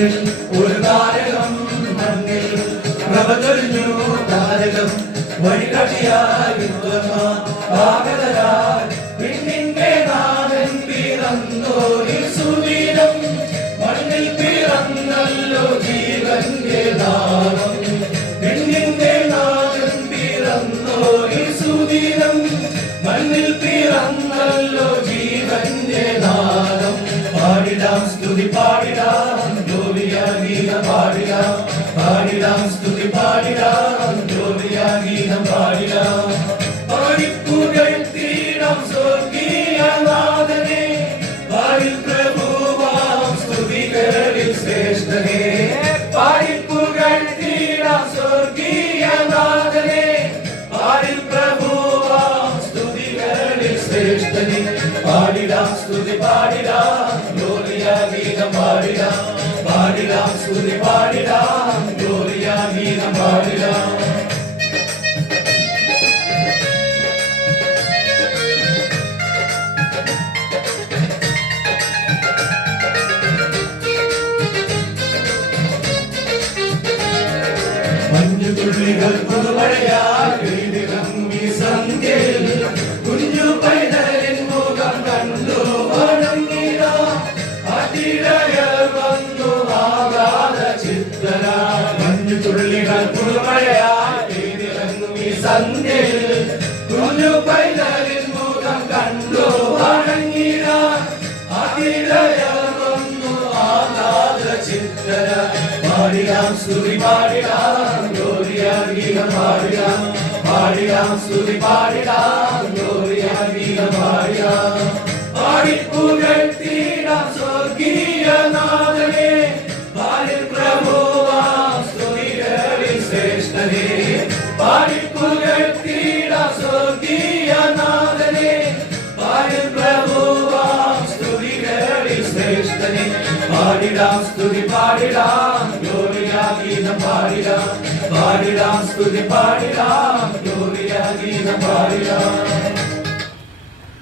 മുന്നിൽ ഒരു താരകം മണ്ണിൽ പ്രഭചൊരിഞ്ഞു താരകം വഴികാട്ടിയായി പിന്നിന്റെ നാടൻ പിറന്നോരിൽ സുദിനം മണ്ണിൽ പിറന്നല്ലോ ജീവന്റെ ദാനം പിന്നിന്റെ നാടൻ പിറന്നോരിൽ സുദിനം മണ്ണിൽ പിറന്നല്ലോ ജീവന്റെ ദാനം പാടിടാം സ്തുതി പാടിടാം ഗ്ലോറിയ ഗീതം പാടിടാം പാടിടാം സ്തുതി പാടിടാം ഗ്ലോറിയ ഗീതം പാടിടാം പാടിപ്പുകഴ്ത്തിടാം സ്വർഗീയ നാഥനെ പാടിൽ പ്രഭുവാം സ്തുതികളിൽ ശ്രേഷ്ഠനെ പാടിപ്പുകഴ്ത്തിടാം സ്വർഗീയ നാഥനെ പാടിൽ പ്രഭുവാം സ്തുതികളിൽ ശ്രേഷ്ഠനെ പാടിടാം സ്തുതി പാടിടാം ഗ്ലോറിയ ഗീതം പാടിടാം പാടിടാം സ്തുതി പാടിടാം ഗ്ലോറിയ ഗീതം പാടിടാം മഞ്ഞുതുള്ളികൾ പുതുമഴയായി പെയ്തിറങ്ങി സന്ധ്യയിൽ കുഞ്ഞു പൈതലിൻ മുഖം കണ്ടു വണങ്ങിടാ അതിരയർ വന്നു ആകാശ ചിത്തര മഞ്ഞുതുള്ളികൾ പുതുമഴയായി പെയ്തിറങ്ങി സന്ധ്യയിൽ കുഞ്ഞു പൈതലിൻ മുഖം കണ്ടു വണങ്ങിടാ അതിരയർ വന്നു ആകാശ ചിത്തര പാടിടാം സ്തുതി പാടിടാം ഗ്ലോറിയ ഗീതം പാടിടാം പാടിടാം സ്തുതി പാടിടാം ഗ്ലോറിയ ഗീതം പാടിടാം പാടിപ്പുകഴ്ത്തിടാം സ്വർഗീയ നാഥനെ പാടിൽ പ്രഭുവാം സ്തുതികളിൽ ശ്രേഷ്ഠനെ പാടിപ്പുകഴ്ത്തിടാം സ്വർഗീയ നാഥനെ പാടിൽ പ്രഭുവാം സ്തുതികളിൽ ശ്രേഷ്ഠനെ പാടിടാം സ്തുതി പാടിടാം ഗ്ലോറിയ ഗീതം പാടിടാം പാടിടാം സ്തുതി പാടിടാം ഗ്ലോറിയ ഗീതം പാടിടാം